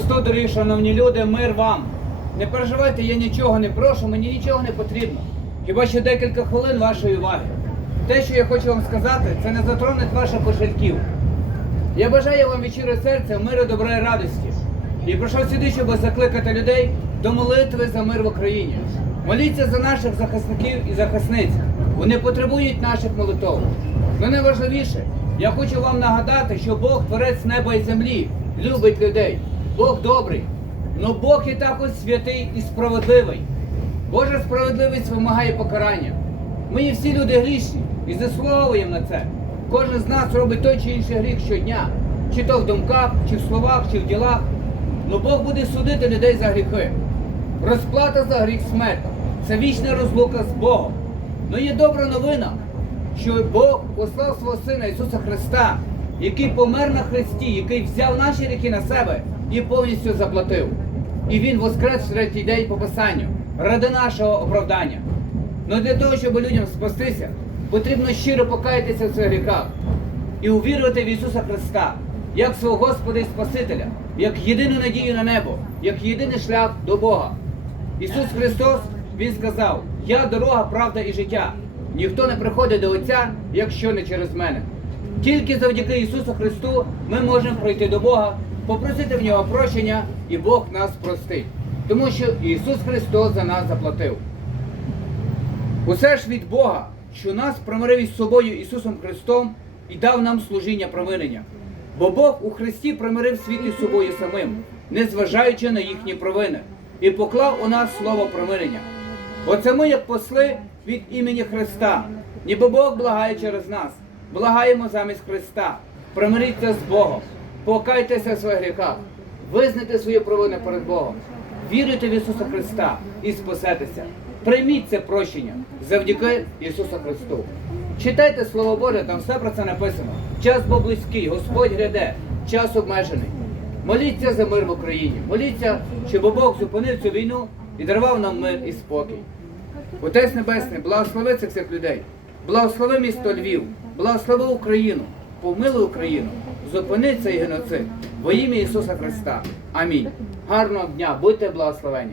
Христу, дорогі шановні люди, мир вам. Не переживайте, я нічого не прошу, мені нічого не потрібно. Хіба що декілька хвилин вашої уваги. Те, що я хочу вам сказати, це не затронуть ваших кошельків. Я бажаю вам від щирого серця миру, добра і радості. І прийшов сюди, щоб закликати людей до молитви за мир в Україні. Моліться за наших захисників і захисниць. Вони потребують наших молитов. Но найважливіше, я хочу вам нагадати, що Бог творець неба і землі, любить людей. Бог добрий. Но Бог і також святий і справедливий. Божа справедливість вимагає покарання. Ми є всі люди грішні і заслуговуємо на це. Кожен з нас робить той чи інший гріх щодня, чи то в думках, чи в словах, чи в ділах. Но Бог буде судити людей за гріхи. Розплата за гріх смерть це вічна розлука з Богом. Но є добра новина, що Бог послав свого Сина Ісуса Христа, який помер на Христі, який взяв наші гріхи на себе і повністю заплатив. І Він воскрес в третій день по Писанню ради нашого оправдання. Но для того, щоб людям спастися, потрібно щиро покаятися в своїх гріхах і увірувати в Ісуса Христа як свого Господа і Спасителя, як єдину надію на небо, як єдиний шлях до Бога. Ісус Христос, Він сказав: Я дорога, правда і життя. Ніхто не приходить до Отця, якщо не через мене. Тільки завдяки Ісусу Христу ми можемо пройти до Бога, попросити в нього прощення, і Бог нас простить. Тому що Ісус Христос за нас заплатив. Усе ж від Бога, що нас примирив із собою Ісусом Христом і дав нам служіння провинення. Бо Бог у Христі примирив світ із собою самим, незважаючи на їхні провини, і поклав у нас слово примирення. Оце ми, як посли від імені Христа, ніби Бог благає через нас, благаємо замість Христа. Примиріться з Богом, покайтеся в своїх гріхах, визнайте свої провини перед Богом, віруйте в Ісуса Христа і спасетеся. Прийміть це прощення завдяки Ісусу Христу. Читайте Слово Боже, там все про це написано. Час був близький, Господь гряде, час обмежений. Моліться за мир в Україні. Моліться, щоб Бог зупинив цю війну і дарував нам мир і спокій. Отець Небесний, благослови цих людей, благослови місто Львів, благослови Україну, помилуй Україну, зупини цей геноцид во ім'я Ісуса Христа. Амінь. Гарного дня, будьте благословені.